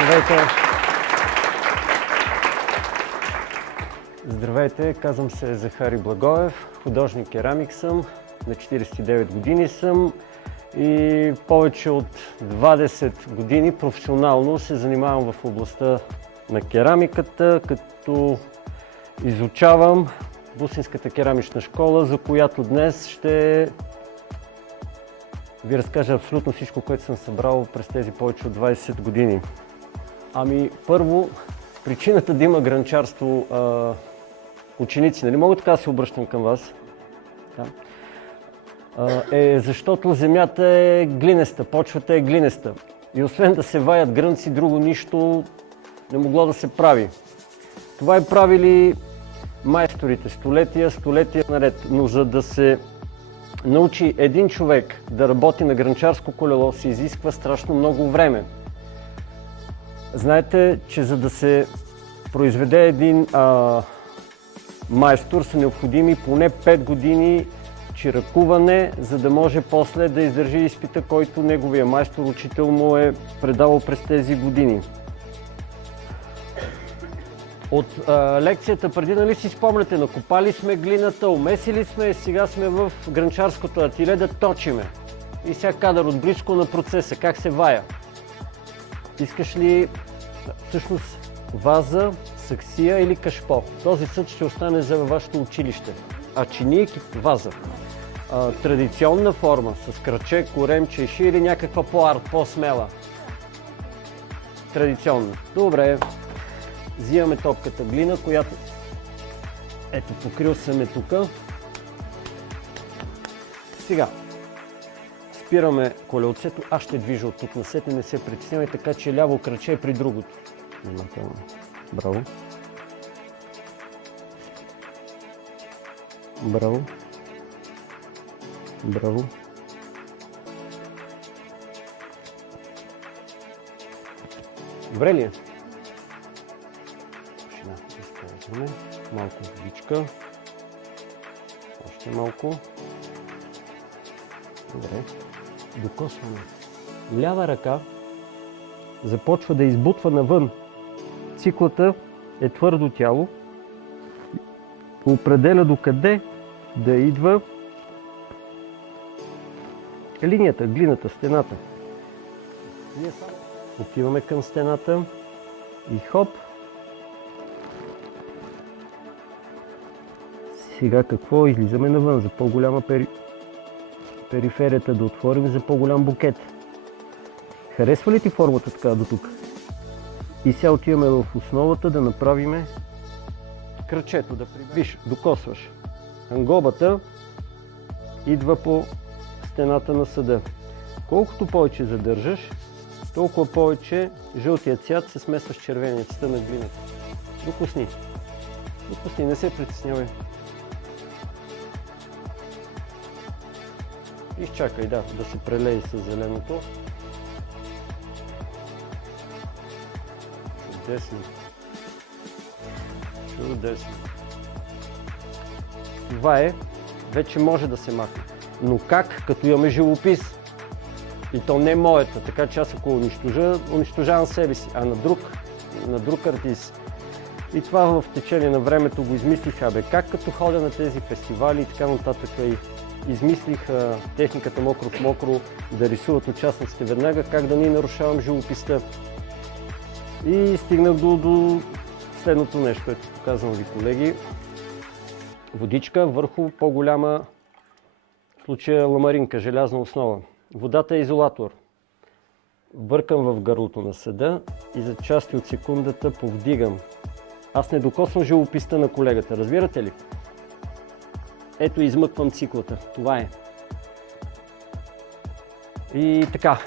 Здравейте! Здравейте, казвам се Захари Благоев, художник керамик съм, на 49 години съм и повече от 20 години професионално се занимавам в областта на керамиката, като изучавам Бусинската керамична школа, за която днес ще ви разкажа абсолютно всичко, което съм събрал през тези повече от 20 години. Ами първо, причината да има гранчарство ученици, нали мога така да се обръщам към вас? Да. Защото земята е глинеста, почвата е глинеста. И освен да се ваят грънци, друго нищо не могло да се прави. Това и правили майсторите столетия наред. Но за да се научи един човек да работи на гранчарско колело, се изисква страшно много време. Знаете, че за да се произведе един майстор са необходими поне 5 години чиракуване, за да може после да издържи изпита, който неговия майстор, учител му е предавал през тези години. От лекцията преди, нали си спомняте, накопали сме глината, умесили сме, сега сме в гранчарското ателие да точиме. И сега кадър от близко на процеса, как се вая. Искаш ли всъщност ваза, саксия или кашпо? Този съд ще остане за вашето училище. А чинийки ваза. Традиционна форма с кръче, корем, чеши или някаква по-арт, по-смела? Традиционна. Добре. Взимаме топката глина, която ето покрил съм тук. Сега спираме колелцето. Аз ще движа от тук насетне, не се притеснявай, така че ляво кръче е при другото. Внимателно. Браво. Браво. Браво. Добре ли е? Използваме малко водичка. Още малко. Добре. Докосваме. Лява ръка започва да избутва навън. Циклата е твърдо тяло. Определя докъде да идва линията, глината, стената. Ние само отиваме към стената и хоп. Сега какво? Излизаме навън за по-голяма периферията да отворим за по-голям букет. Харесва ли ти формата така до тук? И сега отиваме в основата да направиме кръчето, да виж, докосваш. Ангобата идва по стената на съда. Колкото повече задържаш, толкова повече жълтият цвят се смесва с червения цвета на глината. Докосни. Докосни, не се притеснявай. Изчакай, да се прелее с зеленото. Чудесно. Чудесно. Това вече може да се махне. Но как, като имаме живопис? И то не моята, така че аз ако унищожавам себе си, а на друг артист. И това в течение на времето го измислих, как като ходя на тези фестивали и така нататък и измислих техниката мокро в мокро, да рисуват участниците веднага, как да не нарушавам живописта. И стигнах до следното нещо, което показвам ви, колеги. Водичка върху по-голяма, в случая ламаринка, желязна основа. Водата е изолатор. Бъркам в гърлото на съда и за части от секундата повдигам. Аз не докосвам живописта на колегата, разбирате ли? Ето измъквам циклата. Това е. И така.